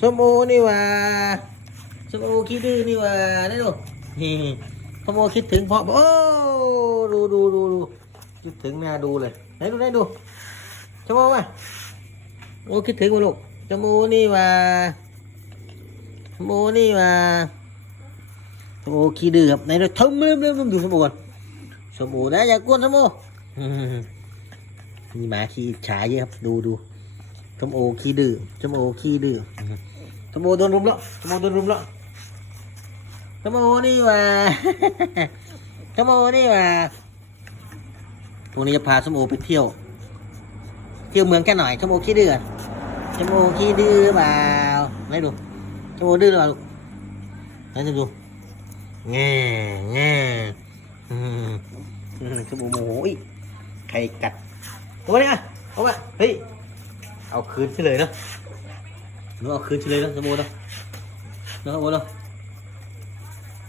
ส้มโอนี่ว่าส้มโอขี้ดื้อนี่ว่านี่ดูนี่ส้มโอคิดถึงพ่อโอ้ดูดูดูดูคิดถึงน่าดูเลยไหนดูไหนดูส้มโอมาโอคิดถึงมาลูกส้มโอนี่ว่าส้มโอนี่ว่าส้มโอขี้ดื้อครับไหนดูทำเริ่มเริ่มเริ่มดูส้มโอก่อนส้มโอนะอย่ากวนส้มโอมีหมาขี้ฉาเยอะครับดูดูส้มโอขี้ดื้อส้มโอขี้ดื้อ ส้มโอโดนรุมแล้วส้มโอโดนรุมแล้วส้มโอนี่ว่าส้มโอนี่ว่าตรงนี้จะพาส้มโอไปเที่ยว เที่ยวเมืองแค่หน่อยส้มโอขี้ดื้อส้มโอขี้ดื้อเปล่าไหนดูส้มโอดื้อหรือเปล่าลูกไหนจะดูแง่แง่อืมอืมส้มโอโมโหอีกใครกัดเอาไว้เนี่ยเอาไว้เฮ้ย เอาคืนเฉลยเนาะเลยเนาะ สมบูรณ์เนาะเนาะสมบูรณ์เนาะ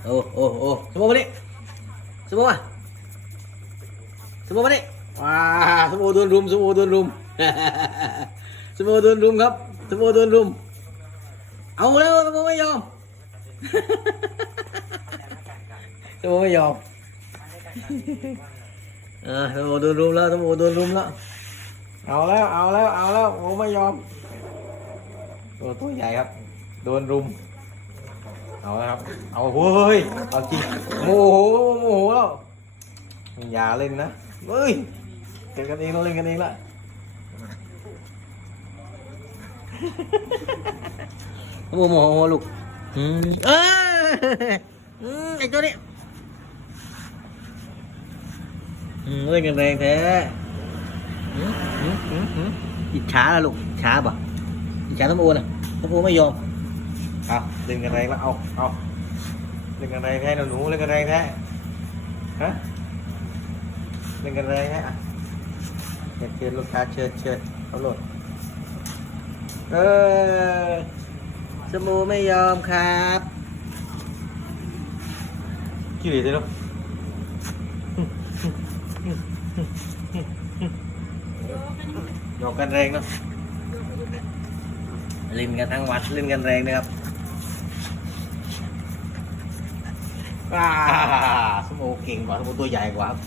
โอ้โอ้โอ้สมบูรณ์มาดิสมบูรณ์มาสมบูรณ์มาดิว้าสมบูรณ์โดนรุมสมบูรณ์โดนรุมสมบูรณ์โดนรุมครับสมบูรณ์โดนรุม เอาแล้วสมบูรณ์ไม่ยอมสมบูรณ์ไม่ยอมอ่าโอ้โดนรุมแล้วโอ้โดนรุมแล้ว เอาแล้ว เอาแล้ว เอาแล้วโอ้ไม่ยอม ตัวตัวใหญ่ครับ โดนรุม เอาล้วครับ เอาเฮ้ย เอาจริงโมโหโมโหแล้วอย่าเล่นนะ เฮ้ยเกิดกันเองเราเล่นกันเองละโมโหโมโหลูกอืมเอออืมไอตัวนี้เล่นกันแรงแท้อิจฉาละลูกอิจฉาป่ะ อิจฉาต้มโอน่ะต้มโอไม่ยอมเอาเล่นกันแรงแล้วเอาเอาเล่นกันแรงแท้หนูหนูเล่นกันแรงแท้ฮะเล่นกันแรงแท้อะเชิญเชิญลูกค้าเชิญเชิญเอาโหลดเออสมูไม่ยอมครับกี่เหรียญเนาะหยอกกันแรงเนาะ เล่นกันทั้งวัดเล่นกันแรงนะครับว้าสมโอเก่งกว่าสมโอตัวใหญ่กว่าครับ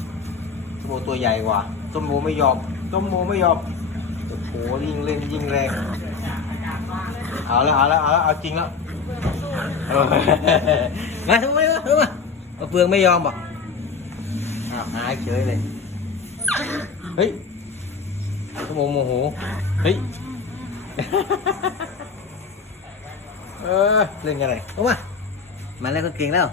สมโอตัวใหญ่กว่าสมโอไม่ยอมสมโอไม่ยอมโอ้โหยิ่งเล่นยิ่งแรงเอาแล้วเอาแล้วเอาแล้วเอาจริงแล้วเอามาสมโอมาสมโอมาเอาเปลืองไม่ยอมป่ะอ้าวหายเฉยเลยเฮ้ยสมองโมโหเฮ้ย เออเล่นกันเลยเอามา มาแล้วก็เก่งแล้ว